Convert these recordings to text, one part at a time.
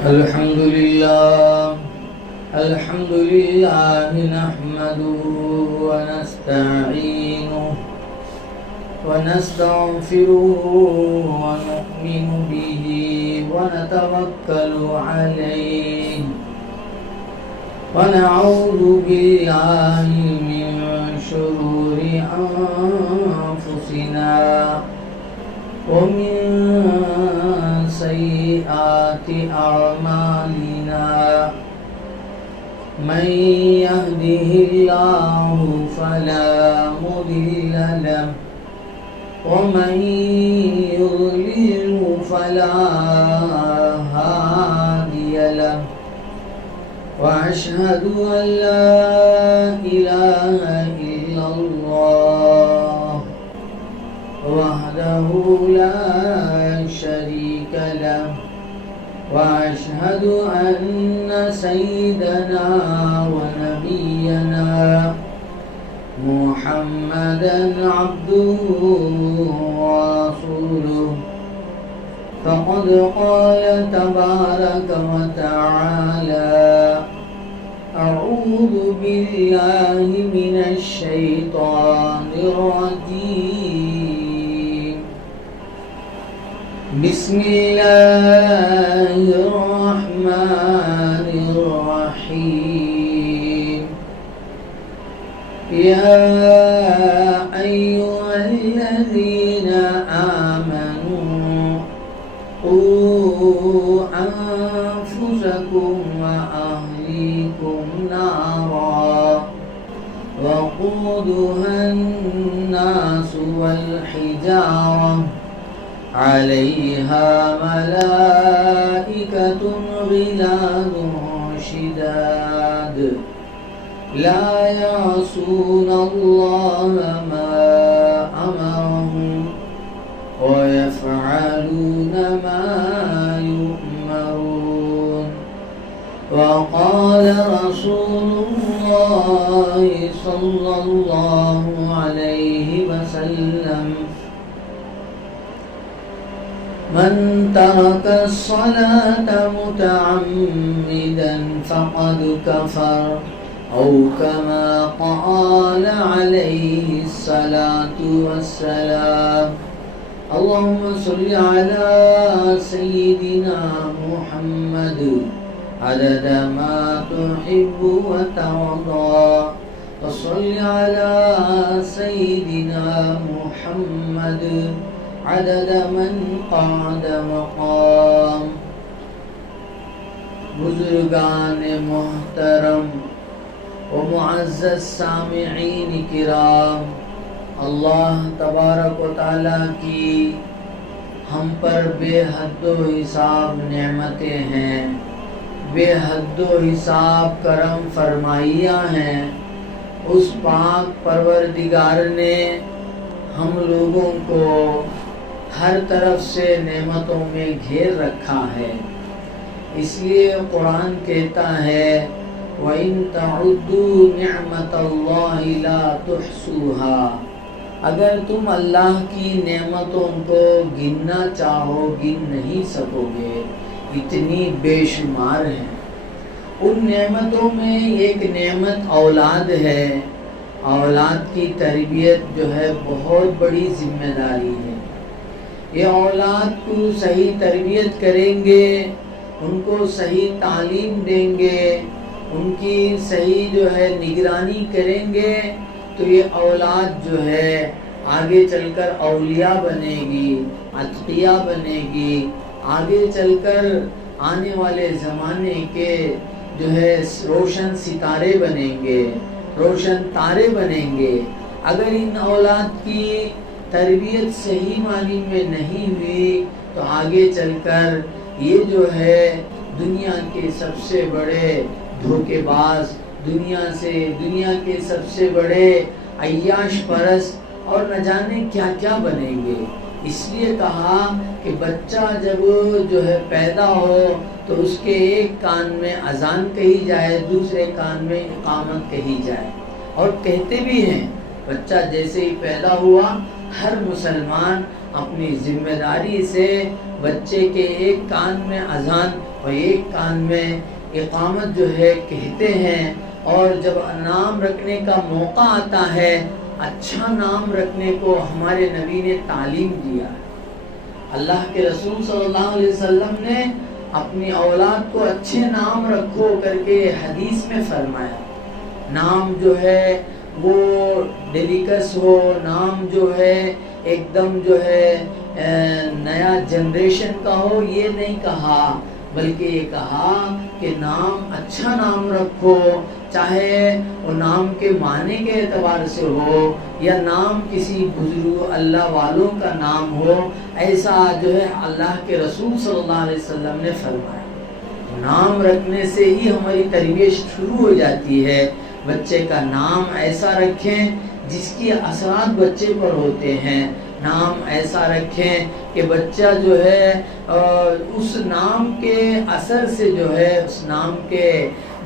الحمد لله نحمده ونستعينه ونستغفره ونؤمن به ونتوكل عليه ونعوذ بالله من شرور أنفسنا ومن سيئات أعمالنا من يهده الله فلا مضل له ومن يضلل فلا هادي له وأشهد أن لا إله إلا الله وحده لا شريك له وأشهد أن سيدنا ونبينا محمدا عبده ورسوله فقد قال تبارك وتعالى أعوذ بالله من الشيطان الرجيم بسم الله الرحمن الرحيم يا أيها الذين آمنوا قوا أنفسكم وأهليكم نارا وقودها الناس والحجارة عليها ملائكة غلاظ شداد لا يعصون الله ما أمرهم ويفعلون ما يؤمرون وقال رسول الله صلى الله عليه وسلم من ترك الصلاة متعمدا فقد كفر أو كما قال عليه الصلاة والسلام اللهم صل على سيدنا محمد عدد ما تحب وترضى وصل على سيدنا محمد عدد من قعد مقام بزرگان محترم و معزز سامعین کرام، اللہ تبارک و تعالیٰ کی ہم پر بے حد و حساب نعمتیں ہیں، بے حد و حساب کرم فرمائیاں ہیں۔ اس پاک پروردگار نے ہم لوگوں کو ہر طرف سے نعمتوں میں گھیر رکھا ہے، اس لیے قرآن کہتا ہے وَإِن تَعُدُّوا نِعْمَةَ اللَّهِ لَا تُحْصُوهَا، اگر تم اللہ کی نعمتوں کو گننا چاہو گن نہیں سکو گے، اتنی بے شمار ہیں۔ ان نعمتوں میں ایک نعمت اولاد ہے۔ اولاد کی تربیت جو ہے بہت بڑی ذمہ داری ہے۔ یہ اولاد کو صحیح تربیت کریں گے، ان کو صحیح تعلیم دیں گے، ان کی صحیح جو ہے نگرانی کریں گے تو یہ اولاد جو ہے آگے چل کر اولیاء بنے گی، اتقیاء بنے گی، آگے چل کر آنے والے زمانے کے جو ہے روشن ستارے بنیں گے، روشن تارے بنیں گے۔ اگر ان اولاد کی تربیت صحیح معنی میں نہیں ہوئی تو آگے چل کر یہ جو ہے دنیا کے سب سے بڑے دھوکے باز، دنیا کے سب سے بڑے عیاش پرست اور نہ جانے کیا کیا بنیں گے۔ اس لیے کہا کہ بچہ جب جو ہے پیدا ہو تو اس کے ایک کان میں اذان کہی جائے، دوسرے کان میں اقامت کہی جائے، اور کہتے بھی ہیں بچہ جیسے ہی پیدا ہوا ہر مسلمان اپنی ذمہ داری سے بچے کے ایک کان میں اذان اور ایک کان میں اقامت جو ہے کہتے ہیں، اور جب نام رکھنے کا موقع آتا ہے، اچھا نام رکھنے کو ہمارے نبی نے تعلیم دیا ہے۔ اللہ کے رسول صلی اللہ علیہ وسلم نے اپنی اولاد کو اچھے نام رکھو کر کے حدیث میں فرمایا۔ نام جو ہے وہ ڈیلیکس ہو، نام جو ہے ایک دم جو ہے نیا جنریشن کا ہو، یہ نہیں کہا، بلکہ یہ کہا کہ نام اچھا نام رکھو، چاہے وہ نام کے معنی کے اعتبار سے ہو یا نام کسی بزرگ اللہ والوں کا نام ہو، ایسا جو ہے اللہ کے رسول صلی اللہ علیہ وسلم نے فرمایا۔ نام رکھنے سے ہی ہماری تربیت شروع ہو جاتی ہے۔ بچے کا نام ایسا رکھیں جس کی اثرات بچے پر ہوتے ہیں، نام ایسا رکھیں کہ بچہ جو ہے اس نام کے اثر سے جو ہے اس نام کے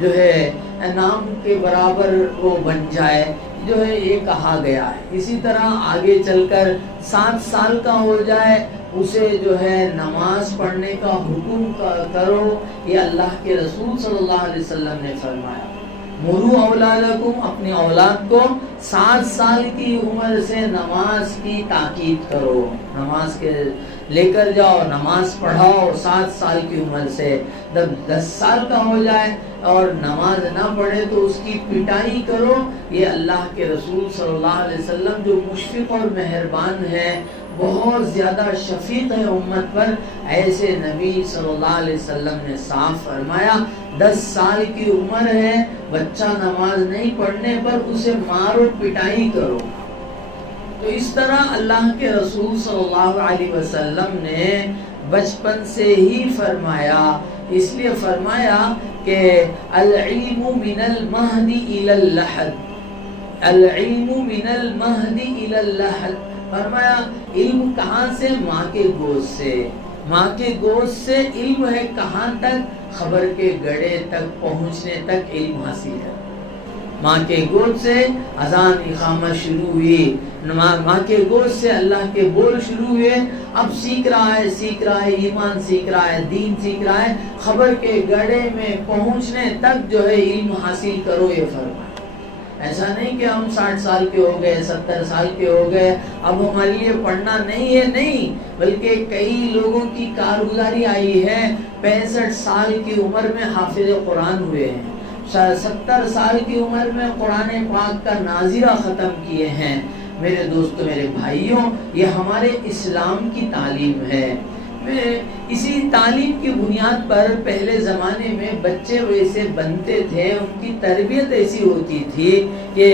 جو ہے نام کے برابر وہ بن جائے، جو ہے یہ کہا گیا ہے۔ اسی طرح آگے چل کر 7 سال کا ہو جائے اسے جو ہے نماز پڑھنے کا حکم کرو، یہ اللہ کے رسول صلی اللہ علیہ وسلم نے فرمایا۔ مرو اولادکم، اپنی اولاد کو 7 سال کی عمر سے نماز کی تاکید کرو، نماز کے لے کر جاؤ، نماز پڑھاؤ 7 سال کی عمر سے۔ جب 10 سال کا ہو جائے اور نماز نہ پڑھے تو اس کی پٹائی کرو، یہ اللہ کے رسول صلی اللہ علیہ وسلم جو مشفق اور مہربان ہے، بہت زیادہ شفیق ہے امت پر، ایسے نبی صلی اللہ علیہ وسلم نے صاف فرمایا 10 سال کی عمر ہے، بچہ نماز نہیں پڑھنے پر اسے مارو، پٹائی کرو۔ تو اس طرح اللہ کے رسول صلی اللہ علیہ وسلم نے بچپن سے ہی فرمایا، اس لیے فرمایا کہ العلم من المہد الی اللحد، العلم من المہد الی اللحد، فرمایا علم کہاں سے؟ ماں کے گوشت سے، ماں کے گوشت سے علم ہے کہاں تک؟ خبر کے گڑھے تک پہنچنے تک علم حاصل ہے۔ ماں کے گود سے اذان اقامت شروع ہوئی، ماں کے گود سے اللہ کے بول شروع ہوئے، اب سیکھ رہا ہے ایمان سیکھ رہا ہے، دین سیکھ رہا ہے، خبر کے گڑھے میں پہنچنے تک جو ہے علم حاصل کرو، یہ فرمایا۔ ایسا نہیں کہ ہم 60 سال کے ہو گئے، 70 سال کے ہو گئے، اب ہمارے لیے پڑھنا نہیں ہے، نہیں، بلکہ کئی لوگوں کی کارگزاری آئی ہے 65 سال کی عمر میں حافظ قرآن ہوئے ہیں، 70 سال کی عمر میں قرآن پاک کا ناظرہ ختم کیے ہیں۔ میرے دوستو، میرے بھائیوں، یہ ہمارے اسلام کی تعلیم ہے۔ اسی تعلیم کی بنیاد پر پہلے زمانے میں بچے ویسے بنتے تھے، ان کی تربیت ایسی ہوتی تھی کہ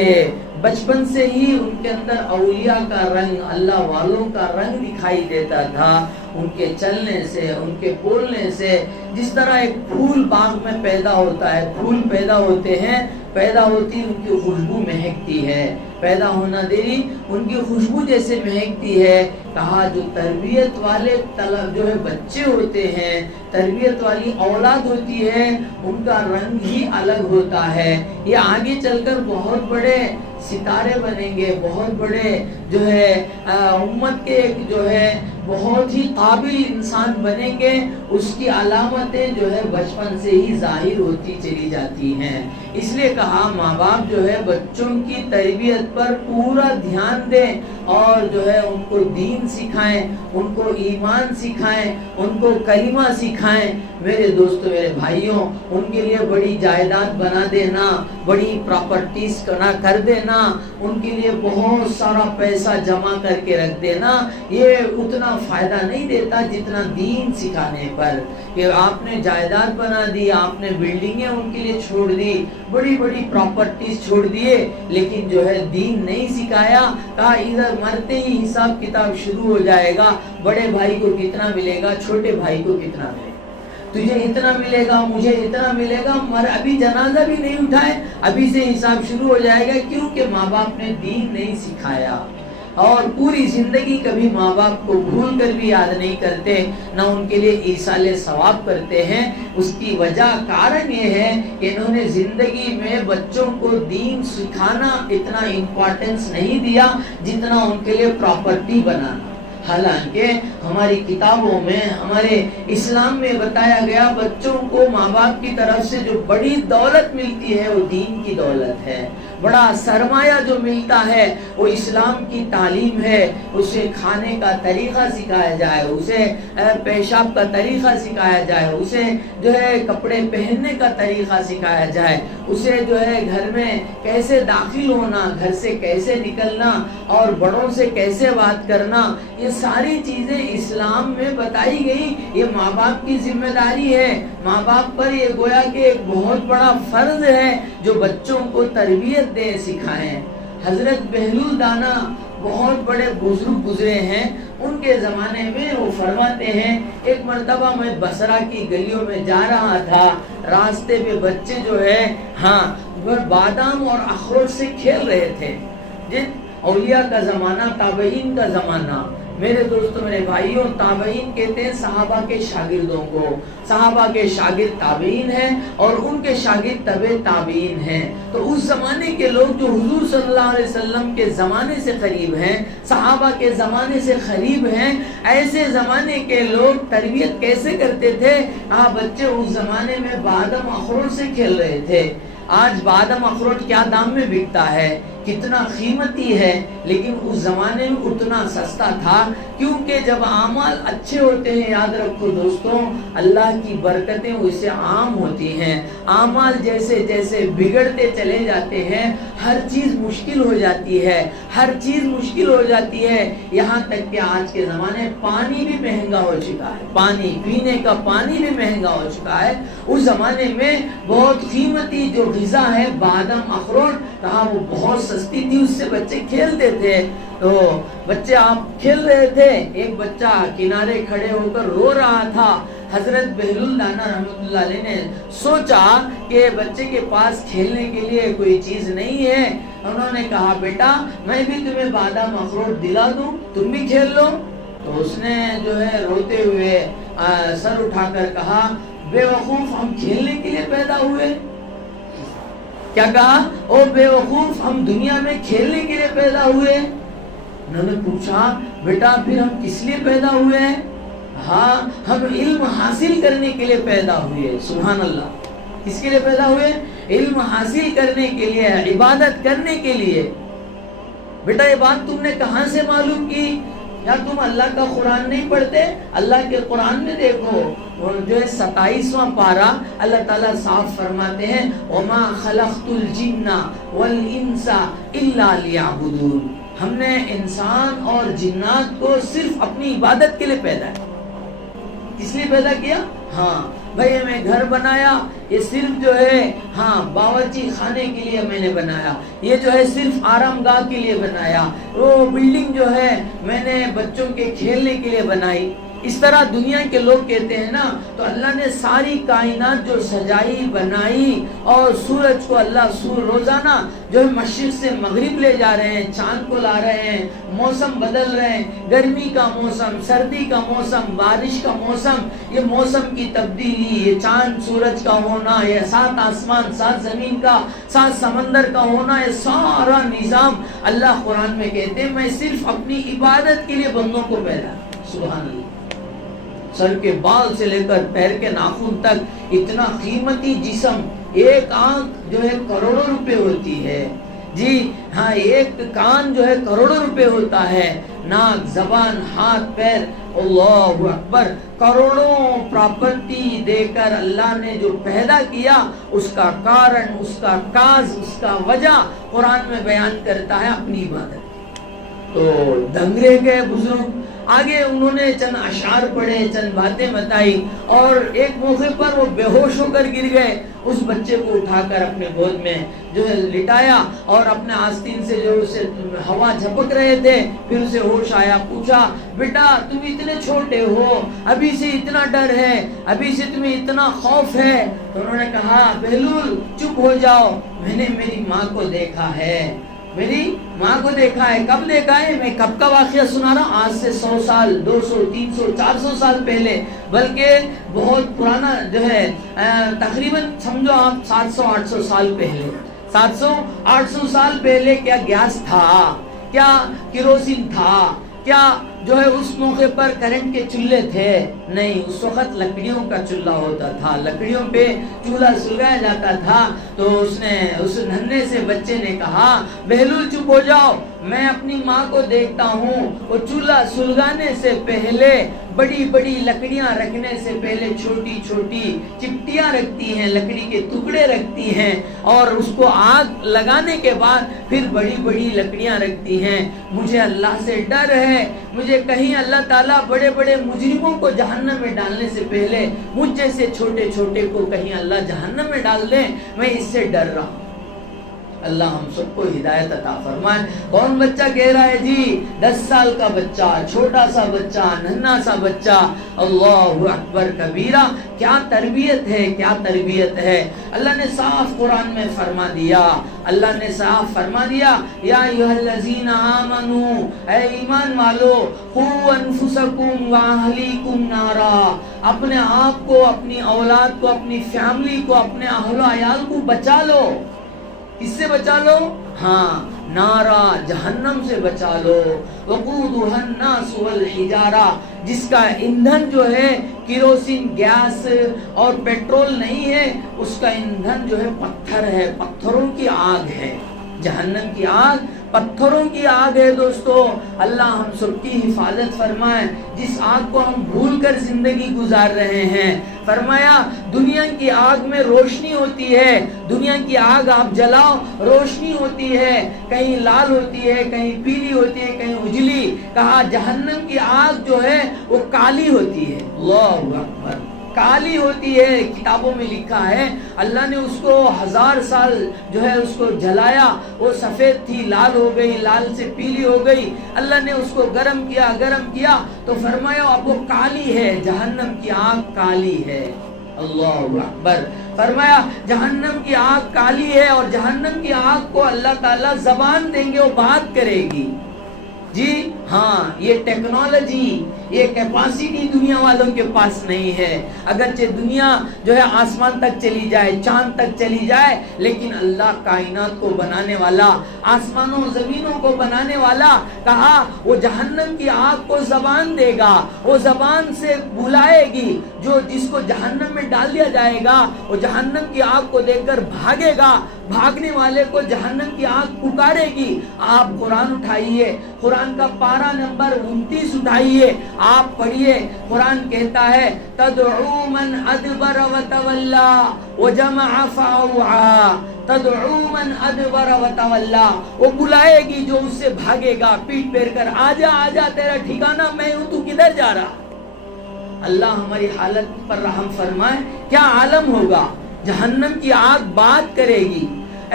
بچپن سے ہی ان کے اندر اولیاء کا رنگ، اللہ والوں کا رنگ دکھائی دیتا تھا، ان کے چلنے سے، ان کے بولنے سے۔ جس طرح ایک پھول باغ میں پیدا ہوتا ہے، پھول پیدا ہوتے ہیں، پیدا ہوتی ان کی خوشبو مہکتی ہے، پیدا ہونا دیری ان کی خوشبو جیسے مہکتی ہے۔ کہا جو تربیت والے جو ہے بچے ہوتے ہیں، تربیت والی اولاد ہوتی ہے، ان کا رنگ ہی الگ ہوتا ہے۔ یہ آگے چل کر بہت بڑے ستارے بنیں گے، بہت بڑے جو ہے امت کے جو ہے بہت ہی قابل انسان بنیں گے۔ اس کی علامتیں جو ہے بچپن سے ہی ظاہر ہوتی چلی جاتی ہیں۔ اس لیے کہا ماں باپ جو ہے بچوں کی تربیت پر پورا دھیان دیں اور جو ہے ان کو دین سکھائیں، ان کو ایمان سکھائیں، ان کو کلمہ سکھائیں۔ میرے دوستو، میرے بھائیوں، ان کے لیے بڑی جائیداد بنا دینا، بڑی پراپرٹیز کر دینا، ان کے لیے بہت سارا پیسہ جمع کر کے رکھ دینا، یہ اتنا فائدہ نہیں دیتا جتنا دین سکھانے پر۔ کہ آپ نے جائیداد بنا دی، آپ نے بلڈنگیں ان کے لیے چھوڑ دی، بڑی بڑی پراپرٹیز چھوڑ دیے، لیکن جو ہے دین نہیں سکھایا۔ کہا ادھر مرتے ہی حساب کتاب شروع ہو جائے گا، بڑے بھائی کو کتنا ملے گا، چھوٹے بھائی کو کتنا ملے گا، تجھے اتنا ملے گا، مجھے اتنا ملے گا، ابھی جنازہ بھی نہیں اٹھائے، ابھی سے حساب شروع ہو جائے گا۔ کیونکہ ماں باپ نے دین نہیں سکھایا، اور پوری زندگی کبھی ماں باپ کو بھول کر بھی یاد نہیں کرتے، نہ ان کے لیے ایصال ثواب کرتے ہیں۔ اس کی وجہ کارن یہ ہے کہ انہوں نے زندگی میں بچوں کو دین سکھانا اتنا امپورٹنس نہیں دیا جتنا ان کے لیے پراپرٹی بنانا۔ حالانکہ ہماری کتابوں میں، ہمارے اسلام میں بتایا گیا بچوں کو ماں باپ کی طرف سے جو بڑی دولت ملتی ہے وہ دین کی دولت ہے، بڑا سرمایہ جو ملتا ہے وہ اسلام کی تعلیم ہے، اسے کھانے کا طریقہ سکھایا جائے، اسے پیشاب کا طریقہ سکھایا جائے، اسے جو ہے کپڑے پہننے کا طریقہ سکھایا جائے، اسے جو ہے گھر میں کیسے داخل ہونا، گھر سے کیسے نکلنا اور بڑوں سے کیسے بات کرنا، یہ ساری چیزیں اسلام میں بتائی گئی۔ یہ ماں باپ کی ذمہ داری ہے، ماں باپ پر یہ گویا کہ ایک بہت بڑا فرض ہے جو بچوں کو تربیت دے، سکھائیں۔ حضرت بہلول دانا بہت بڑے بزرگ گزرے ہیں، ان کے زمانے میں وہ فرماتے ہیں ایک مرتبہ میں بصرہ کی گلیوں میں جا رہا تھا، راستے پہ بچے جو ہے بادام اور اخروٹ سے کھیل رہے تھے۔ جن اولیاء کا زمانہ، تابعین کا زمانہ، میرے دوستوں میرے بھائیوں، تابعین کہتے ہیں صحابہ کے شاگردوں کو، صحابہ کے شاگرد تابعین ہیں اور ان کے شاگرد تبع تابعین ہیں۔ تو اس زمانے کے لوگ جو حضور صلی اللہ علیہ وسلم کے زمانے سے قریب ہیں، صحابہ کے زمانے سے قریب ہیں، ایسے زمانے کے لوگ تربیت کیسے کرتے تھے؟ بچے اس زمانے میں بادام اخروٹ سے کھیل رہے تھے۔ آج بادام اخروٹ کیا دام میں بکتا ہے، کتنا قیمتی ہے، لیکن اس زمانے میں اتنا سستا تھا، کیونکہ جب اعمال اچھے ہوتے ہیں، یاد رکھو دوستوں، اللہ کی برکتیں اسے عام ہوتی ہیں۔ اعمال جیسے جیسے بگڑتے چلے جاتے ہیں، ہر چیز مشکل ہو جاتی ہے، ہر چیز مشکل ہو جاتی ہے، یہاں تک کہ آج کے زمانے پانی بھی مہنگا ہو چکا ہے، پانی پینے کا پانی بھی مہنگا ہو چکا ہے۔ اس زمانے میں بہت قیمتی جو غذا ہے بادام اخروٹ، کہا وہ بہت سستی تھی، اس سے بچے کھیلتے تھے۔ تو بچے آپ کھیل رہے تھے، ایک بچہ کنارے کھڑے ہو کر رو رہا تھا۔ حضرت بہلول دانا رحمۃ اللہ علیہ نے سوچا کہ بچے کے پاس کھیلنے کے لیے کوئی چیز نہیں ہے، انہوں نے کہا بیٹا میں بھی تمہیں بادام اخروٹ دلا دوں، تم بھی کھیل لو۔ تو اس نے جو ہے روتے ہوئے سر اٹھا کر کہا بے وقوف، ہم کھیلنے کے لیے پیدا ہوئے؟ کیا کہا؟ او بے وقوف، ہم دنیا میں کھیلنے کے لیے پیدا ہوئے؟ انہوں نے پوچھا بیٹا پھر ہم کس لیے پیدا ہوئے ہیں؟ ہاں ہم علم حاصل کرنے کے لیے پیدا ہوئے۔ سبحان اللہ، کس کے لیے پیدا ہوئے؟ علم حاصل کرنے کے لیے، عبادت کرنے کے لیے۔ بیٹا یہ بات تم نے کہاں سے معلوم کی؟ یا تم اللہ کا قرآن نہیں پڑھتے؟ اللہ کے قرآن میں دیکھو جو ہے 27واں پارہ، اللہ تعالیٰ صاف فرماتے ہیں وَمَا خَلَقْتُ الْجِنَّ وَالْإِنسَ إِلَّا لِيَعْبُدُونَ، ہم نے انسان اور جنات کو صرف اپنی عبادت کے لیے پیدا ہے۔ کس لیے پیدا کیا؟ ہاں بھائی ہمیں گھر بنایا، یہ صرف جو ہے باورچی خانے کے لیے میں نے بنایا، یہ جو ہے صرف آرام گاہ کے لیے بنایا، وہ بلڈنگ جو ہے میں نے بچوں کے کھیلنے کے لیے بنائی۔ اس طرح دنیا کے لوگ کہتے ہیں نا، تو اللہ نے ساری کائنات جو سجائی بنائی، اور سورج کو اللہ روزانہ جو ہے مشرق سے مغرب لے جا رہے ہیں، چاند کو لا رہے ہیں، موسم بدل رہے ہیں، گرمی کا موسم، سردی کا موسم، بارش کا موسم، یہ موسم کی تبدیلی، یہ چاند سورج کا ہونا، یہ 7 آسمان 7 زمین کا 7 سمندر کا ہونا، یہ سارا نظام اللہ قرآن میں کہتے ہیں میں صرف اپنی عبادت کے لیے بندوں کو پیدا۔ سبحان اللہ، سر کے بال سے لے کر پیر کے ناخن تک اتنا قیمتی جسم، ایک آنکھ جو ہے کروڑوں روپے ہوتی ہے، جی ہاں ایک کان جو ہے کروڑوں روپے ہوتا ہے، ناک، زبان، ہاتھ، پیر، اللہ اکبر، کروڑوں پراپرٹی دے کر اللہ نے جو پیدا کیا، اس کا کارن، اس کا کاز، اس کا وجہ قرآن میں بیان کرتا ہے اپنی عبادت۔ تو دنگ رہ گئے بزرگ، آگے انہوں نے چند اشعار پڑھے، چند باتیں بتائی، اور ایک موقع پر وہ بے ہوش ہو کر گر گئے۔ اس بچے کو اٹھا کر اپنے گود میں جو ہے لٹایا، اور اپنے آستین سے جو اسے ہوا جھپک رہے تھے، پھر اسے ہوش آیا، پوچھا بیٹا تم اتنے چھوٹے ہو، ابھی سے اتنا ڈر ہے، ابھی سے تمہیں اتنا خوف ہے؟ تو انہوں نے کہا بہلول چپ ہو جاؤ، میں نے میری ماں کو دیکھا ہے، میری ماں کو دیکھا ہے۔ کب دیکھا ہے؟ میں کب کا واقعہ سنا رہا ہوں، آج سے 100 سال 200 300 400 سال پہلے، بلکہ بہت پرانا جو ہے تقریباً سمجھو آپ 700 800 سال پہلے، 700 800 سال پہلے کیا گیس تھا، کیا کیروسین تھا، کیا جو ہے اس موقع پر کرنٹ کے چولہے تھے؟ نہیں، اس وقت لکڑیوں کا چولہا ہوتا تھا، لکڑیوں پہ چولہا سلگایا جاتا تھا۔ تو اس ننھے سے بچے نے کہا بہلول چپ ہو جاؤ، میں اپنی ماں کو دیکھتا ہوں وہ چولہا سلگانے سے پہلے بڑی بڑی لکڑیاں رکھنے سے پہلے چھوٹی چھوٹی چپٹیاں رکھتی ہیں، لکڑی کے ٹکڑے رکھتی ہیں، اور اس کو آگ لگانے کے بعد پھر بڑی بڑی لکڑیاں رکھتی ہیں۔ مجھے اللہ سے ڈر ہے، مجھے کہیں اللہ تعالیٰ بڑے بڑے مجرموں کو جہنم میں ڈالنے سے پہلے مجھ جیسے چھوٹے چھوٹے کو کہیں اللہ جہنم میں ڈال دیں، میں اس سے ڈر رہا ہوں۔ اللہ ہم سب کو ہدایت عطا فرمائے۔ کون بچہ کہہ رہا ہے جی؟ 10 سال کا بچہ، چھوٹا سا بچہ، ننھا سا بچہ۔ اللہ اکبر کبیرہ، کیا تربیت ہے، کیا تربیت ہے۔ اللہ نے صاف قرآن میں فرما دیا، اللہ نے صاف فرما دیا یا ایھا الذین آمنوا، اے ایمان والو، قوا انفسکم واہلیکم نارا، اپنے آپ کو، اپنی اولاد کو، اپنی فیملی کو، اپنے اہل و عیال کو بچا لو۔ کس سے بچا لو؟ ہاں، نارا، جہنم سے بچا لو۔ وقودھا الناس والحجارہ، جس کا ایندھن جو ہے کیروسین، گیس اور پیٹرول نہیں ہے، اس کا ایندھن جو ہے پتھر ہے، پتھروں کی آگ ہے۔ جہنم کی آگ پتھروں کی آگ ہے دوستو۔ اللہ ہم سب کی حفاظت فرمائے، جس آگ کو ہم بھول کر زندگی گزار رہے ہیں۔ فرمایا دنیا کی آگ میں روشنی ہوتی ہے، دنیا کی آگ آپ جلاؤ، روشنی ہوتی ہے، کہیں لال ہوتی ہے، کہیں پیلی ہوتی ہے، کہیں اجلی۔ کہا جہنم کی آگ جو ہے وہ کالی ہوتی ہے۔ اللہ اکبر، کالی ہوتی ہے۔ کتابوں میں لکھا ہے اللہ نے اس کو 1000 سال جو ہے اس کو جلایا، وہ سفید تھی، لال ہو گئی، لال سے پیلی ہو گئی۔ اللہ نے اس کو گرم کیا، گرم کیا تو فرمایا اب وہ کالی ہے، جہنم کی آگ کالی ہے۔ اللہ اکبر۔ فرمایا جہنم کی آگ کالی ہے، اور جہنم کی آگ کو اللہ تعالیٰ زبان دیں گے، وہ بات کرے گی۔ جی ہاں، یہ ٹیکنالوجی، یہ کیپاسٹی دنیا والوں کے پاس نہیں ہے۔ اگرچہ دنیا جو ہے آسمان تک چلی جائے، چاند تک چلی جائے، لیکن اللہ کائنات کو بنانے والا، آسمانوں زمینوں کو بنانے والا، کہا وہ جہنم کی آگ کو زبان دے گا، وہ زبان سے بلائے گی۔ جو جس کو جہنم میں ڈال دیا جائے گا وہ جہنم کی آگ کو دیکھ کر بھاگے گا، بھاگنے والے کو جہنم کی آگ پکارے گی۔ آپ قرآن اٹھائیے، قرآن کا پارہ نمبر 29 اٹھائیے، آپ پڑھیے۔ قرآن کہتا ہے تدعو من ادبر وتولا وجمع فاوعا، تدعو من ادبر وتولا، وہ بلائے گی جو اس سے بھاگے گا پیٹ پھیر کر، آجا آجا تیرا ٹھکانہ میں ہوں، تو کدھر جا رہا۔ اللہ ہماری حالت پر رحم فرمائے۔ کیا عالم ہوگا، جہنم کی آگ بات کرے گی۔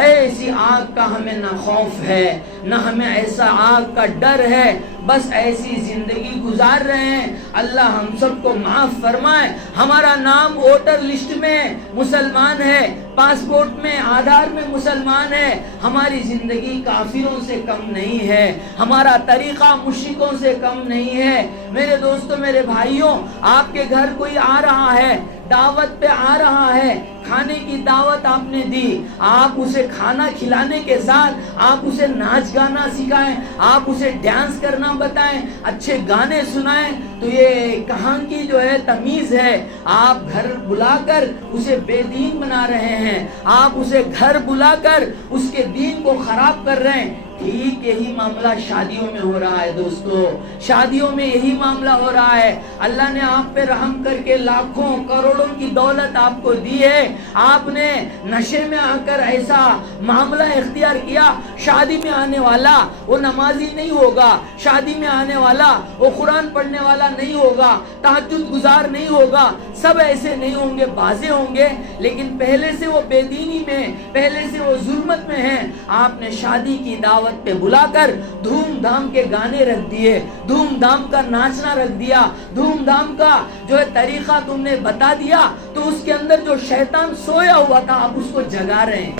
ایسی آگ کا ہمیں نہ خوف ہے، نہ ہمیں ایسا آگ کا ڈر ہے، بس ایسی زندگی گزار رہے ہیں۔ اللہ ہم سب کو معاف فرمائے۔ ہمارا نام ووٹر لسٹ میں مسلمان ہے، پاسپورٹ میں، آدھار میں مسلمان ہے، ہماری زندگی کافروں سے کم نہیں ہے، ہمارا طریقہ مشرکوں سے کم نہیں ہے۔ میرے دوستوں، میرے بھائیوں، آپ کے گھر کوئی آ رہا ہے، دعوت پہ آ رہا ہے، کھانے کی دعوت آپ نے دی، آپ اسے کھانا کھلانے کے ساتھ آپ اسے ناچ گانا سکھائیں، آپ اسے ڈانس کرنا بتائیں، اچھے گانے سنائیں، تو یہ کہاں کی جو ہے تمیز ہے؟ آپ گھر بلا کر اسے بے دین بنا رہے ہیں، آپ اسے گھر بلا کر اس کے دین کو خراب کر رہے ہیں۔ ٹھیک یہی معاملہ شادیوں میں ہو رہا ہے دوستو، شادیوں میں یہی معاملہ ہو رہا ہے۔ اللہ نے آپ پہ رحم کر کے لاکھوں کروڑوں کی دولت آپ کو دی ہے، آپ نے نشے میں آ کر ایسا معاملہ اختیار کیا، شادی میں آنے والا وہ نمازی نہیں ہوگا، شادی میں آنے والا وہ قرآن پڑھنے والا نہیں ہوگا، تہجد گزار نہیں ہوگا، سب ایسے نہیں ہوں گے، بازے ہوں گے، لیکن پہلے سے وہ بے دینی میں، پہلے سے وہ ظلمت میں ہیں۔ آپ نے شادی کی دعوت پہ بلا کر دھوم دھام کے گانے رکھ دیے، دھوم دھام کا ناچنا رکھ دیا، دھوم دھام کا جو ہے طریقہ تم نے بتا دیا، تو اس کے اندر جو شیطان سویا ہوا تھا آپ اس کو جگا رہے ہیں،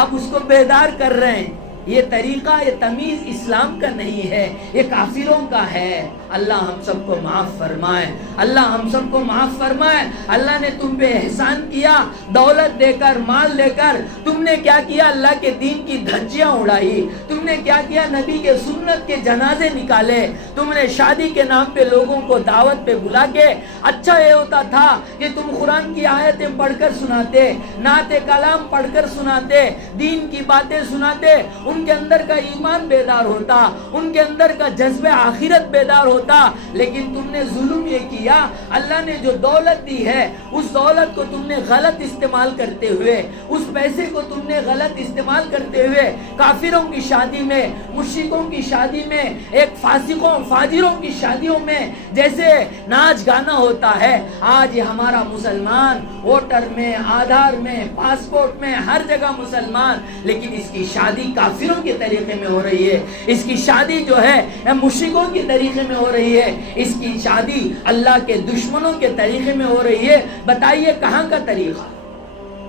آپ اس کو بیدار کر رہے ہیں۔ یہ طریقہ، یہ تمیز اسلام کا نہیں ہے، یہ کافروں کا ہے۔ اللہ ہم سب کو معاف فرمائے، اللہ ہم سب کو معاف فرمائے۔ اللہ نے تم پہ احسان کیا، دولت دے کر، مال دے کر، تم نے کیا کیا؟ اللہ کے دین کی دھجیاں اڑائی، تم نے کیا کیا؟ نبی کے سنت کے جنازے نکالے، تم نے شادی کے نام پہ لوگوں کو دعوت پہ بلا کے، اچھا یہ ہوتا تھا کہ تم قرآن کی آیتیں پڑھ کر سناتے، نعت کلام پڑھ کر سناتے، دین کی باتیں سناتے، ان کے اندر کا ایمان بیدار ہوتا، ان کے اندر کا جذبہ آخرت بیدار ہوتا۔ لیکن تم نے ظلم یہ کیا، اللہ نے جو دولت دی ہے اس دولت کو تم نے غلط استعمال کرتے ہوئے، اس پیسے کو تم نے غلط استعمال کرتے ہوئے کافروں کی شادی میں، مشرکوں کی شادی میں، ایک فاسقوں فاجروں کی شادیوں میں جیسے ناچ گانا ہوتا ہے، آج یہ ہمارا مسلمان ووٹر میں، آدھار میں، پاسپورٹ میں، ہر جگہ مسلمان، لیکن اس کی شادی کافروں کے طریقے میں ہو رہی ہے، اس کی شادی جو ہے مشرکوں کے طریقے میں ہو رہی ہے، اس کی شادی اللہ کے دشمنوں کے طریقے میں ہو رہی ہے۔ بتائیے کہاں کا طریقہ؟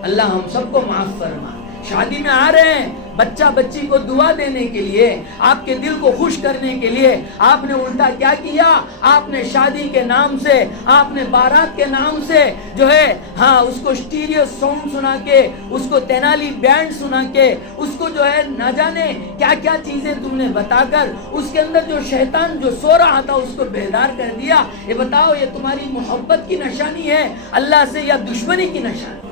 اللہ ہم سب کو معاف فرما۔ شادی میں آ رہے ہیں بچہ بچی کو دعا دینے کے لیے، آپ کے دل کو خوش کرنے کے لیے، آپ نے الٹا کیا کیا؟ آپ نے شادی کے نام سے، آپ نے بارات کے نام سے جو ہے اس کو اسٹیریو سانگ سنا کے، اس کو تینالی بینڈ سنا کے، اس کو جو ہے نہ جانے کیا کیا چیزیں تم نے بتا کر اس کے اندر جو شیطان جو سو رہا تھا اس کو بیدار کر دیا۔ یہ بتاؤ یہ تمہاری محبت کی نشانی ہے اللہ سے یا دشمنی کی نشانی؟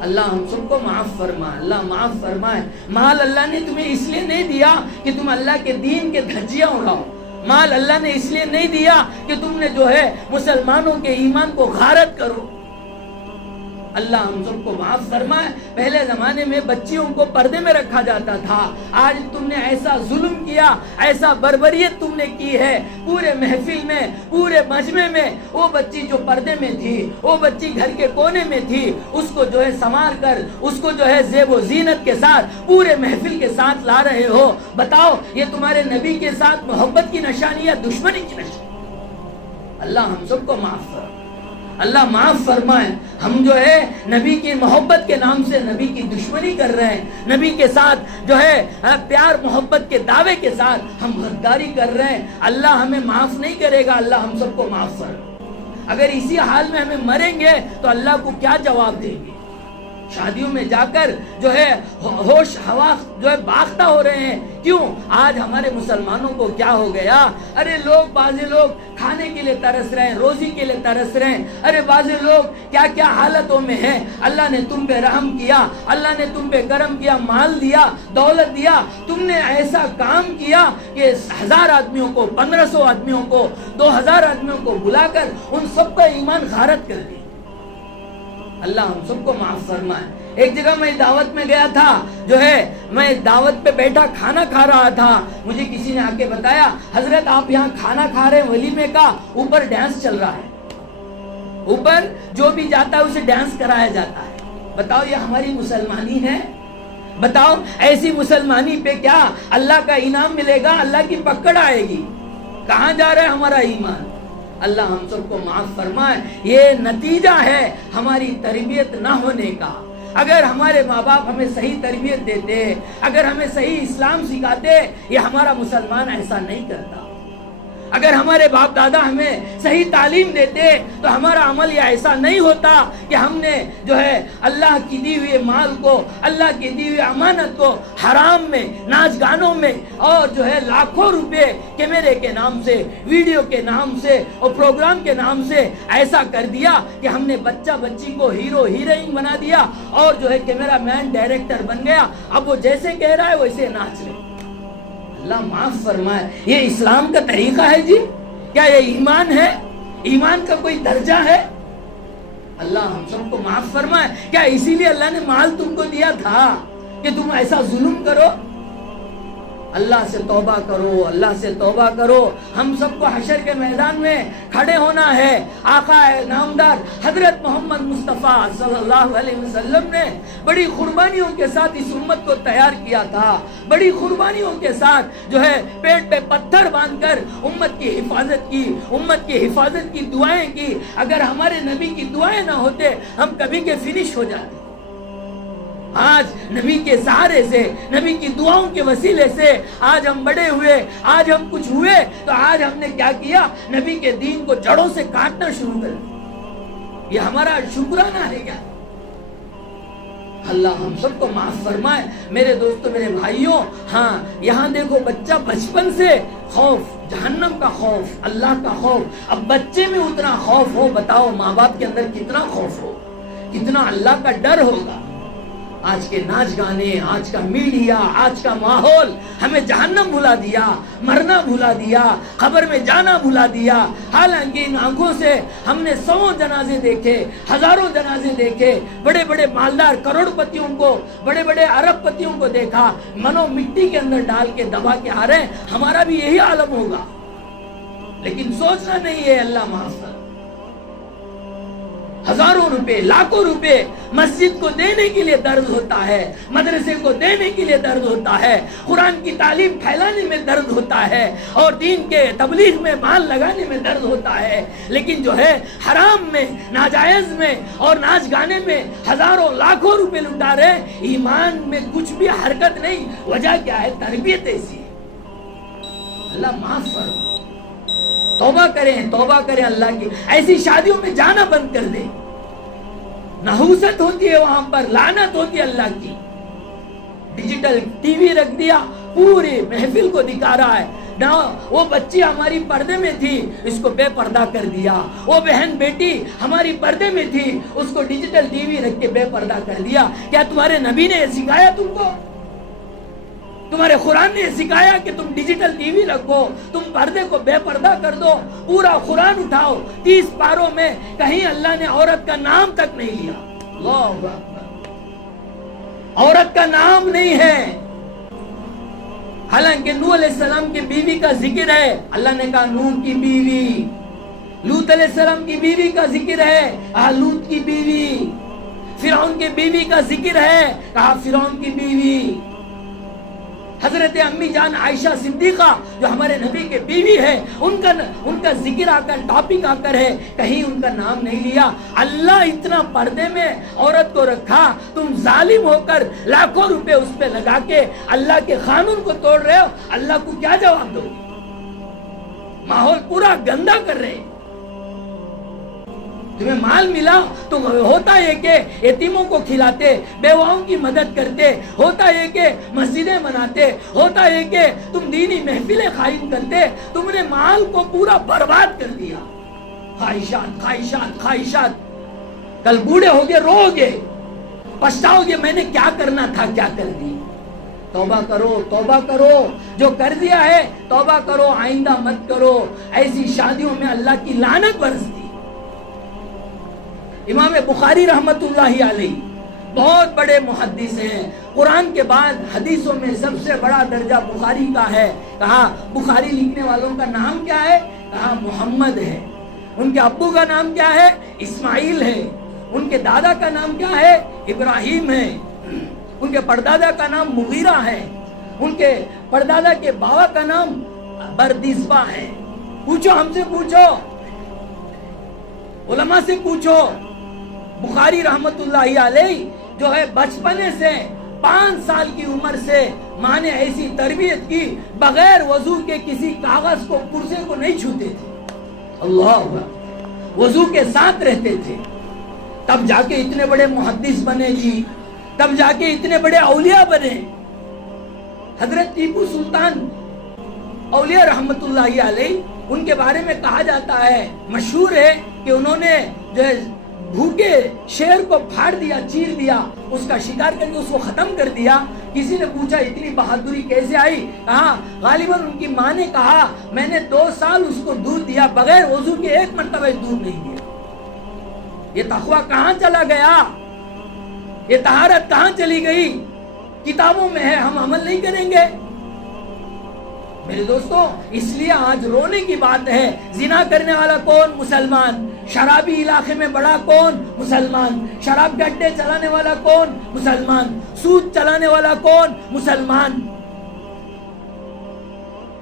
اللہ ہم سب کو معاف فرمائے، اللہ معاف فرمائے۔ مال اللہ نے تمہیں اس لیے نہیں دیا کہ تم اللہ کے دین کے دھجیاں اڑاؤ، مال اللہ نے اس لیے نہیں دیا کہ تم نے جو ہے مسلمانوں کے ایمان کو غارت کرو۔ اللہ ہم سب کو معاف فرمائے۔ پہلے زمانے میں بچیوں کو پردے میں رکھا جاتا تھا، آج تم نے ایسا ظلم کیا، ایسا بربریت تم نے کی ہے، پورے محفل میں، پورے مجمع میں وہ بچی جو پردے میں تھی، وہ بچی گھر کے کونے میں تھی، اس کو جو ہے سنوار کر، اس کو جو ہے زیب و زینت کے ساتھ پورے محفل کے ساتھ لا رہے ہو۔ بتاؤ یہ تمہارے نبی کے ساتھ محبت کی نشانی یا دشمنی کی نشانی؟ اللہ ہم سب کو معاف فرمائے، اللہ معاف فرمائے۔ ہم جو ہے نبی کی محبت کے نام سے نبی کی دشمنی کر رہے ہیں، نبی کے ساتھ جو ہے پیار محبت کے دعوے کے ساتھ ہم غداری کر رہے ہیں۔ اللہ ہمیں معاف نہیں کرے گا، اللہ ہم سب کو معاف فرمائے۔ اگر اسی حال میں ہمیں مریں گے تو اللہ کو کیا جواب دیں گے؟ شادیوں میں جا کر جو ہے ہوش حواس جو ہے باختہ ہو رہے ہیں۔ کیوں؟ آج ہمارے مسلمانوں کو کیا ہو گیا؟ ارے بعض لوگ کھانے کے لیے ترس رہے ہیں، روزی کے لیے ترس رہے ہیں، ارے بعض لوگ کیا کیا حالتوں میں ہیں۔ اللہ نے تم پہ رحم کیا، اللہ نے تم پہ کرم کیا، مال دیا، دولت دیا، تم نے ایسا کام کیا کہ 1000 آدمیوں کو، 1500 آدمیوں کو، 2000 آدمیوں کو بلا کر ان سب کا ایمان غارت کر دیا۔ اللہ ہم سب کو معاف فرمائے۔ ایک جگہ میں دعوت میں گیا تھا، جو ہے میں دعوت پہ بیٹھا کھانا کھا رہا تھا، مجھے کسی نے آ کے بتایا حضرت آپ یہاں کھانا کھا رہے ہیں ولیمے کا، اوپر ڈانس چل رہا ہے، اوپر جو بھی جاتا ہے اسے ڈانس کرایا جاتا ہے۔ بتاؤ یہ ہماری مسلمانی ہے؟ بتاؤ ایسی مسلمانی پہ کیا اللہ کا انعام ملے گا؟ اللہ کی پکڑ آئے گی۔ کہاں جا رہا ہے ہمارا ایمان؟ اللہ ہم سب کو معاف فرمائے۔ یہ نتیجہ ہے ہماری تربیت نہ ہونے کا۔ اگر ہمارے ماں باپ ہمیں صحیح تربیت دیتے، اگر ہمیں صحیح اسلام سکھاتے، یہ ہمارا مسلمان ایسا نہیں کرتا۔ اگر ہمارے باپ دادا ہمیں صحیح تعلیم دیتے تو ہمارا عمل یہ ایسا نہیں ہوتا کہ ہم نے جو ہے اللہ کی دی ہوئے مال کو، اللہ کی دی ہوئی امانت کو حرام میں، ناچ گانوں میں اور جو ہے لاکھوں روپے کیمرے کے نام سے، ویڈیو کے نام سے اور پروگرام کے نام سے ایسا کر دیا کہ ہم نے بچہ بچی کو ہیرو ہیروئن بنا دیا اور جو ہے کیمرہ مین ڈائریکٹر بن گیا، اب وہ جیسے کہہ رہا ہے ویسے ناچ رہے۔ اللہ معاف فرمائے۔ یہ اسلام کا طریقہ ہے جی؟ کیا یہ ایمان ہے؟ ایمان کا کوئی درجہ ہے؟ اللہ ہم سب کو معاف فرمائے۔ کیا اسی لیے اللہ نے مال تم کو دیا تھا کہ تم ایسا ظلم کرو؟ اللہ سے توبہ کرو، اللہ سے توبہ کرو۔ ہم سب کو حشر کے میدان میں کھڑے ہونا ہے۔ آقا نامدار حضرت محمد مصطفیٰ صلی اللہ علیہ وسلم نے بڑی قربانیوں کے ساتھ اس امت کو تیار کیا تھا، بڑی قربانیوں کے ساتھ جو ہے پیٹ پہ پتھر باندھ کر امت کی حفاظت کی، امت کی حفاظت کی دعائیں کی۔ اگر ہمارے نبی کی دعائیں نہ ہوتے ہم کبھی کے فنش ہو جاتے۔ آج نبی کے سہارے سے، نبی کی دعاؤں کے وسیلے سے آج ہم بڑے ہوئے، آج ہم کچھ ہوئے، تو آج ہم نے کیا کیا؟ نبی کے دین کو جڑوں سے کاٹنا شروع کر دیا۔ یہ ہمارا شکرانہ ہے کیا؟ اللہ ہم سب کو معاف فرمائے۔ میرے دوستو، میرے بھائیوں، ہاں یہاں دیکھو، بچہ بچپن سے خوف، جہنم کا خوف، اللہ کا خوف۔ اب بچے میں اتنا خوف ہو، بتاؤ ماں باپ کے اندر کتنا خوف ہو، کتنا اللہ کا ڈر ہوگا۔ آج کے ناچ گانے، آج کا میڈیا، آج کا ماحول ہمیں جہنم بھلا دیا، مرنا بھلا دیا، قبر میں جانا بھلا دیا۔ حالانکہ ان آنکھوں سے ہم نے 100 جنازے دیکھے، ہزاروں جنازے دیکھے، بڑے بڑے مالدار کروڑ پتیوں کو، بڑے بڑے ارب پتیوں کو دیکھا، منو مٹی کے اندر ڈال کے دبا کے آ رہے ہیں۔ ہمارا بھی یہی عالم ہوگا، لیکن سوچنا نہیں ہے۔ اللہ معاف کر، ہزاروں روپے، لاکھوں روپے مسجد کو دینے کے لیے درد ہوتا ہے، مدرسے کو دینے کے لیے درد ہوتا ہے، قرآن کی تعلیم پھیلانے میں درد ہوتا ہے، اور دین کے تبلیغ میں مال لگانے میں درد ہوتا ہے، لیکن جو ہے حرام میں، ناجائز میں اور ناچ گانے میں ہزاروں لاکھوں روپے لٹا رہے، ایمان میں کچھ بھی حرکت نہیں۔ وجہ کیا ہے؟ تربیت ایسی ہے۔ اللہ معاف فرما، توبہ کریں، توبہ کریں اللہ کی۔ ایسی شادیوں میں جانا بند کر دیں، نحوست ہوتی ہے وہاں پر، لعنت ہوتی ہے اللہ کی۔ ڈیجیٹل ٹی وی رکھ دیا، پوری محفل کو دکھا رہا ہے نہ۔ وہ بچی ہماری پردے میں تھی، اس کو بے پردہ کر دیا۔ وہ بہن بیٹی ہماری پردے میں تھی، اس کو ڈیجیٹل ٹی وی رکھ کے بے پردہ کر دیا۔ کیا تمہارے نبی نے یہ سکھایا تم کو؟ تمہارے قرآن نے سکھایا کہ تم ڈیجیٹل ٹی وی رکھو، تم پردے کو بے پردہ کر دو؟ پورا قرآن اٹھاؤ، 30 پاروں میں کہیں اللہ نے عورت کا نام تک نہیں لیا۔ اللہ اکبر، عورت کا نام نہیں ہے۔ حالانکہ نوح علیہ السلام کی بیوی کا ذکر ہے، اللہ نے کہا نوح کی بیوی۔ لوط علیہ السلام کی بیوی کا ذکر ہے، کہا لوط کی بیوی۔ فرعون کی بیوی کا ذکر ہے، کہا فرعون کی بیوی۔ حضرت امی جان عائشہ صدیقہ جو ہمارے نبی کے بیوی ہے، ان کا ذکر آ کر، ٹاپک آ کر ہے، کہیں ان کا نام نہیں لیا۔ اللہ اتنا پردے میں عورت کو رکھا، تم ظالم ہو کر لاکھوں روپے اس پہ لگا کے اللہ کے قانون کو توڑ رہے ہو، اللہ کو کیا جواب دو؟ ماحول پورا گندا کر رہے۔ تمہیں مال ملا تو ہوتا ہے کہ یتیموں کو کھلاتے، بیواؤں کی مدد کرتے، ہوتا ہے کہ مسجدیں بناتے، ہوتا ہے کہ تم دینی محفلیں قائم کرتے۔ تم نے مال کو پورا برباد کر دیا۔ خواہشات، خواہشات، خواہشات۔ کل بوڑھے ہوگے، رو گے، پچھتاؤ گے، میں نے کیا کرنا تھا، کیا کر دی۔ توبہ کرو، توبہ کرو، جو کر دیا ہے توبہ کرو، آئندہ مت کرو۔ ایسی شادیوں میں اللہ کی لعنت برستی۔ امام بخاری رحمت اللہ علیہ بہت بڑے محدث ہیں، قرآن کے بعد حدیثوں میں سب سے بڑا درجہ بخاری کا ہے۔ کہا بخاری لکھنے والوں کا نام کیا ہے؟ کہا محمد ہے۔ ان کے ابو کا نام کیا ہے؟ اسماعیل ہے۔ ان کے دادا کا نام کیا ہے؟ ابراہیم ہے۔ ان کے پردادا کا نام مغیرہ ہے۔ ان کے پردادا کے بابا کا نام بردیزبہ ہے۔ پوچھو، ہم سے پوچھو، علماء سے پوچھو۔ بخاری رحمت اللہ علیہ جو ہے بچپنے سے 5 سال کی عمر سے ماں نے ایسی تربیت کی، بغیر وضو کے کسی کاغذ کو، کرسے کو نہیں چھوتے تھے۔ اللہ، وضو کے ساتھ رہتے تھے۔ تب جا کے اتنے بڑے محدث بنے جی، تب جا کے اتنے بڑے اولیاء بنے۔ حضرت ٹیپو سلطان اولیاء رحمت اللہ علیہ، ان کے بارے میں کہا جاتا ہے، مشہور ہے کہ انہوں نے جو ہے بھوکے شیر کو پھاڑ دیا، چیر دیا، اس کا شکار کر کے اس کو ختم کر دیا۔ کسی نے پوچھا اتنی بہادری کیسے آئی؟ کہا غالباً ان کی ماں نے کہا میں نے 2 سال اس کو دودھ دیا، بغیر وضو کے 1 مرتبہ دودھ نہیں دیا۔ یہ تقویٰ کہاں چلا گیا؟ یہ طہارت کہاں چلی گئی؟ کتابوں میں ہے، ہم عمل نہیں کریں گے۔ میرے دوستو، اس لیے آج رونے کی بات ہے۔ زنا کرنے والا کون؟ مسلمان۔ شرابی علاقے میں بڑا کون؟ مسلمان۔ شراب کے اڈے چلانے والا کون؟ مسلمان۔ سود چلانے والا کون؟ مسلمان۔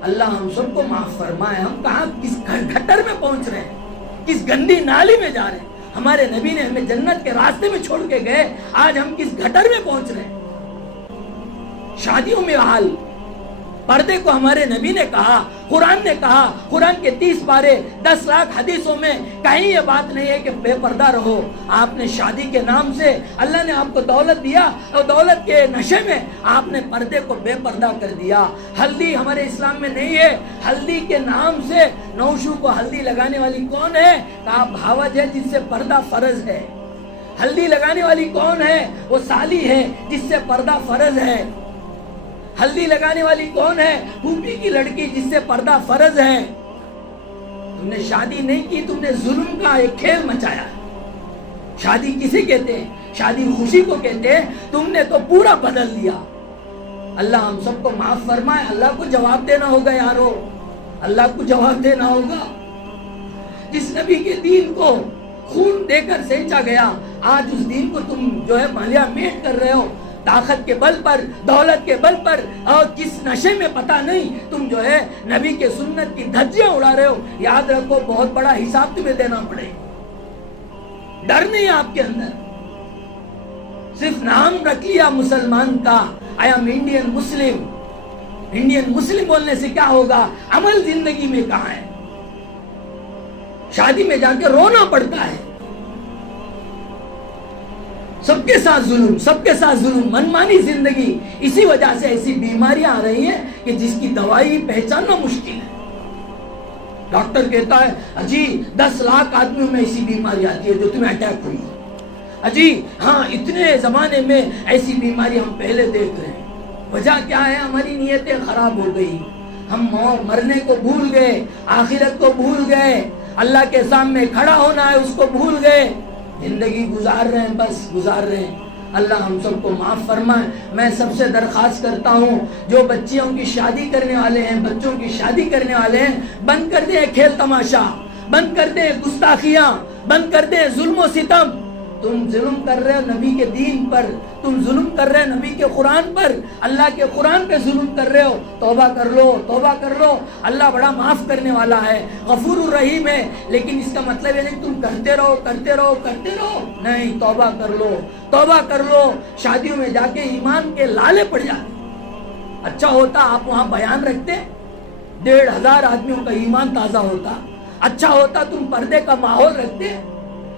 اللہ ہم سب کو معاف فرمائے۔ ہم کہاں، کس گھٹر میں پہنچ رہے ہیں، کس گندی نالی میں جا رہے ہیں۔ ہمارے نبی نے ہمیں جنت کے راستے میں چھوڑ کے گئے، آج ہم کس گٹر میں پہنچ رہے ہیں؟ شادیوں میں حال، پردے کو ہمارے نبی نے کہا، قرآن نے کہا، قرآن کے 30 پارے 10 لاکھ حدیثوں میں کہیں یہ بات نہیں ہے کہ بے پردہ رہو۔ آپ نے شادی کے نام سے، اللہ نے آپ کو دولت دیا اور دولت کے نشے میں آپ نے پردے کو بے پردہ کر دیا۔ ہلدی ہمارے اسلام میں نہیں ہے، ہلدی کے نام سے نوشو کو ہلدی لگانے والی کون ہے؟ کہا بھاوج ہے جس سے پردہ فرض ہے۔ ہلدی لگانے والی کون ہے؟ وہ سالی ہے جس سے پردہ فرض ہے۔ ہلدی لگانے والی کون ہے؟ پھوپھی کی لڑکی جس سے پردہ فرض ہے۔ تم نے شادی نہیں کی، تم نے ظلم کا ایک کھیل مچایا۔ شادی کسے کہتے ہیں؟ شادی خوشی کو کہتے ہیں، تم نے تو پورا بدل دیا۔ اللہ ہم سب کو معاف فرمائے۔ اللہ کو جواب دینا ہوگا یارو، اللہ کو جواب دینا ہوگا۔ جس نبی کے دین کو خون دے کر سینچا گیا، آج اس دین کو تم جو ہے مالیا میٹ کر رہے ہو، طاقت کے بل پر، دولت کے بل پر، اور کس نشے میں پتہ نہیں تم جو ہے نبی کے سنت کی دھجیاں اڑا رہے ہو۔ یاد رکھو بہت بڑا حساب تمہیں دینا پڑے۔ ڈر نہیں آپ کے اندر، صرف نام رکھ لیا مسلمان کا، I am Indian Muslim. Indian Muslim بولنے سے کیا ہوگا؟ عمل زندگی میں کہاں ہے؟ شادی میں جا کے رونا پڑتا ہے۔ سب کے ساتھ ظلم، سب کے ساتھ ظلم، منمانی زندگی۔ اسی وجہ سے ایسی بیماریاں آ رہی ہیں کہ جس کی دوائی پہچاننا مشکل ہے۔ ڈاکٹر کہتا ہے اجی 10 لاکھ آدمیوں میں ایسی بیماری آتی ہے جو تمہیں اٹیک ہوئی، اجی ہاں اتنے زمانے میں ایسی بیماری ہم پہلے دیکھ رہے ہیں۔ وجہ کیا ہے؟ ہماری نیتیں خراب ہو گئی، ہم مرنے کو بھول گئے، آخرت کو بھول گئے، اللہ کے سامنے کھڑا ہونا ہے اس کو بھول گئے، زندگی گزار رہے ہیں، بس گزار رہے ہیں۔ اللہ ہم سب کو معاف فرمائے۔ میں سب سے درخواست کرتا ہوں جو بچیوں کی شادی کرنے والے ہیں، بچوں کی شادی کرنے والے ہیں، بند کر دیں کھیل تماشا، بند کر دیں گستاخیاں، بند کر دیں ظلم و ستم۔ تم ظلم کر رہے ہو نبی کے دین پر، تم ظلم کر رہے ہو نبی کے قرآن پر، اللہ کے قرآن پہ ظلم کر رہے ہو۔ توبہ کر لو، توبہ کر لو۔ اللہ بڑا معاف کرنے والا ہے، غفور الرحیم ہے، لیکن اس کا مطلب یہ نہیں تم کرتے رہو کرتے رہو کرتے رہو، نہیں، توبہ کر لو، توبہ کر لو۔ شادیوں میں جا کے ایمان کے لالے پڑ جاتے۔ اچھا ہوتا آپ وہاں بیان رکھتے، 1500 آدمیوں کا ایمان تازہ ہوتا۔ اچھا ہوتا تم پردے کا ماحول رکھتے،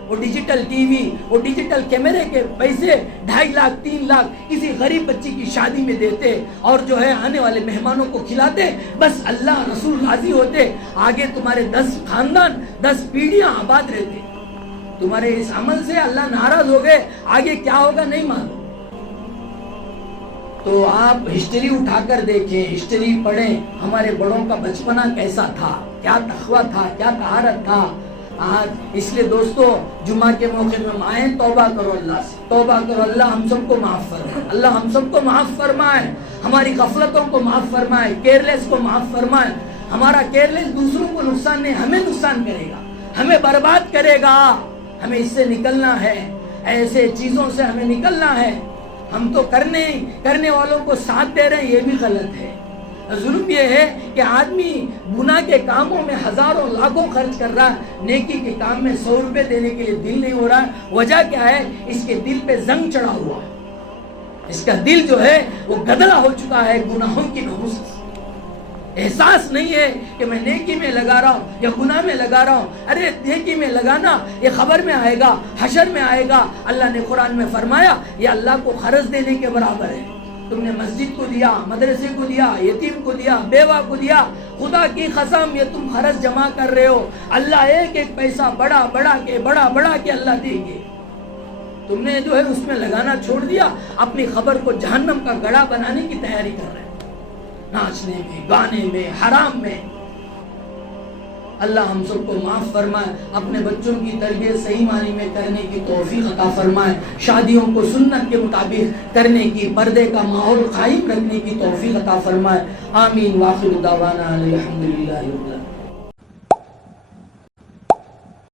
وہ ڈیجیٹل ٹی وی، وہ ڈیجیٹل کیمرے کے پیسے 2.5 لاکھ 3 لاکھ کسی غریب بچی کی شادی میں دیتے اور جو ہے آنے والے مہمانوں کو کھلاتے، بس اللہ رسول راضی ہوتے، آگے تمہارے 10 خاندان 10 پیڑھیاں آباد رہتے۔ تمہارے اس عمل سے اللہ ناراض ہو گئے، آگے کیا ہوگا نہیں معلوم۔ تو آپ ہسٹری اٹھا کر دیکھیں، ہسٹری پڑھیں، ہمارے بڑوں کا بچپنا کیسا تھا، کیا تقویٰ تھا، کیا طہارت تھا۔ آج اس لیے دوستو جمعہ کے موقع میں آئیں، توبہ کرو اللہ سے، توبہ کرو۔ اللہ ہم سب کو معاف فرمائے، اللہ ہم سب کو معاف فرمائے، ہماری غفلتوں کو معاف فرمائے، کیئرلیس کو معاف فرمائے۔ ہمارا کیئرلیس دوسروں کو نقصان نہیں، ہمیں نقصان کرے گا، ہمیں برباد کرے گا۔ ہمیں اس سے نکلنا ہے، ایسے چیزوں سے ہمیں نکلنا ہے۔ ہم تو کرنے والوں کو ساتھ دے رہے ہیں، یہ بھی غلط ہے۔ ظلم یہ ہے کہ آدمی گناہ کے کاموں میں ہزاروں لاکھوں خرچ کر رہا ہے، نیکی کے کام میں 100 روپے دینے کے لیے دل نہیں ہو رہا ہے۔ وجہ کیا ہے؟ اس کے دل پہ زنگ چڑھا ہوا ہے، اس کا دل جو ہے وہ گدلا ہو چکا ہے گناہوں کی نحوست سے۔ احساس نہیں ہے کہ میں نیکی میں لگا رہا ہوں یا گناہ میں لگا رہا ہوں۔ ارے نیکی میں لگانا یہ خبر میں آئے گا، حشر میں آئے گا۔ اللہ نے قرآن میں فرمایا یہ اللہ کو قرض دینے کے برابر ہے۔ تم نے مسجد کو دیا، مدرسے کو دیا، یتیم کو دیا، بیوہ کو دیا، خدا کی قسم یہ تم قرض جمع کر رہے ہو۔ اللہ ایک ایک پیسہ بڑا بڑا کے اللہ دیں گے۔ تم نے جو ہے اس میں لگانا چھوڑ دیا، اپنی خبر کو جہنم کا گڑھا بنانے کی تیاری کر رہے ہیں، ناچنے میں، گانے میں، حرام میں۔ اللہ ہم سب کو معاف فرمائے، اپنے بچوں کی تربیت صحیح معنی میں کرنے کی توفیق عطا فرمائے، شادیوں کو سنت کے مطابق کرنے کی، پردے کا ماحول قائم رکھنے کی توفیق عطا فرمائے۔ آمین۔ واخر دعوانا الحمدللہ رب العالمین۔